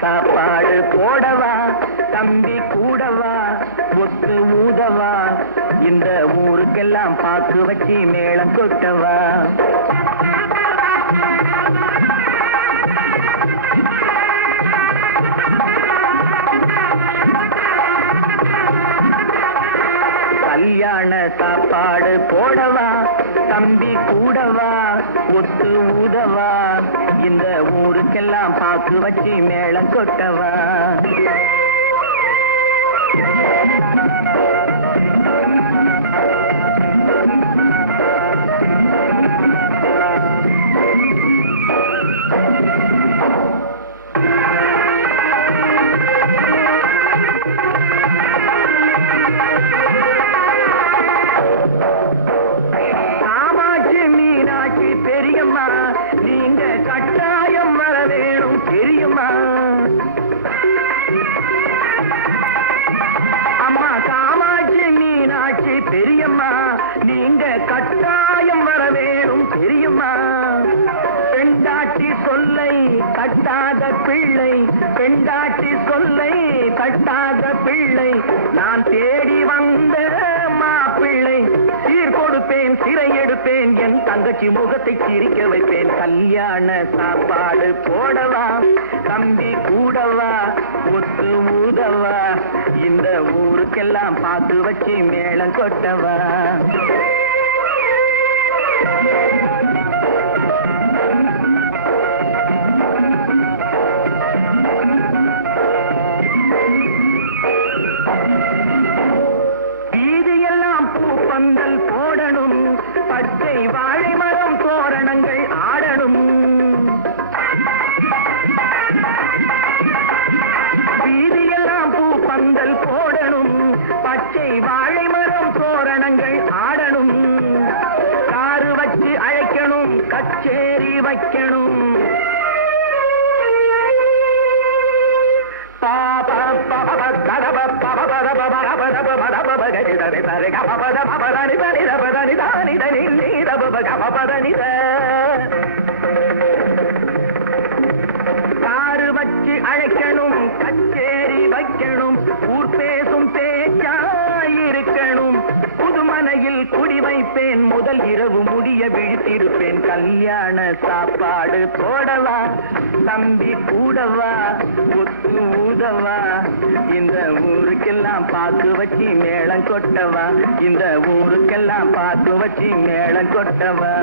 சாப்பாடு போடவா தம்பி கூடவா ஒத்து ஊதவா இந்த ஊருக்கெல்லாம் பாக்கு வச்சு மேளம் கொட்டவா கல்யாண சாப்பாடு போடவா தம்பி கூடவா ஒத்து ஊதவா இந்த ஊருக்கெல்லாம் பாக்கு வச்சு மேளம் கொட்டவா பெரியம்மா நீங்க கட்டாயம் வர வேணும் தெரியுமா அம்மா காமாட்சி மீனாட்சி பெரியம்மா நீங்க கட்டாயம் வர வேணும் தெரியுமா பெண்டாட்டி சொல்லை கட்டாத பிள்ளை பெண்டாட்டி சொல்லை கட்டாத பிள்ளை நான் தேடி வந்த மாப்பிள்ளை சீர் கொடுப்பேன் சிறை எடுப்பேன் என் தங்கச்சி முகத்தை சிரிக்க வைப்பேன் கல்யாண சாப்பாடு போடவா தம்பி கூடவா ஒத்து ஊதவா இந்த ஊருக்கெல்லாம் பாக்கு வச்சு மேளம் கொட்டவா பந்தல் போடணும் பச்சை வாழை மரம் தோரணங்கள் ஆடணும் வீதியெல்லாம் பூ பந்தல் போடணும் பச்சை வாழை மரம் தோரணங்கள் ஆடணும் காரு வச்சு அழைக்கணும் கச்சேரி வைக்கணும் காரு வச்சு அழைக்கணும் கச்சேரி வைக்கணும் ஊர் பேசும் பேச்சாயிருக்கணும் புதுமனையில் குடி வைப்பேன் முதல் இரவு முடிய விழித்திருப்பேன் கல்யாண சாப்பாடு போடவா தம்பி கூடவா ஒத்து ஊதவா இந்த ஊருக்கெல்லாம் பாக்கு வச்சு மேளம் கொட்டவா இந்த ஊருக்கெல்லாம் பாக்கு வச்சு மேளம் கொட்டவா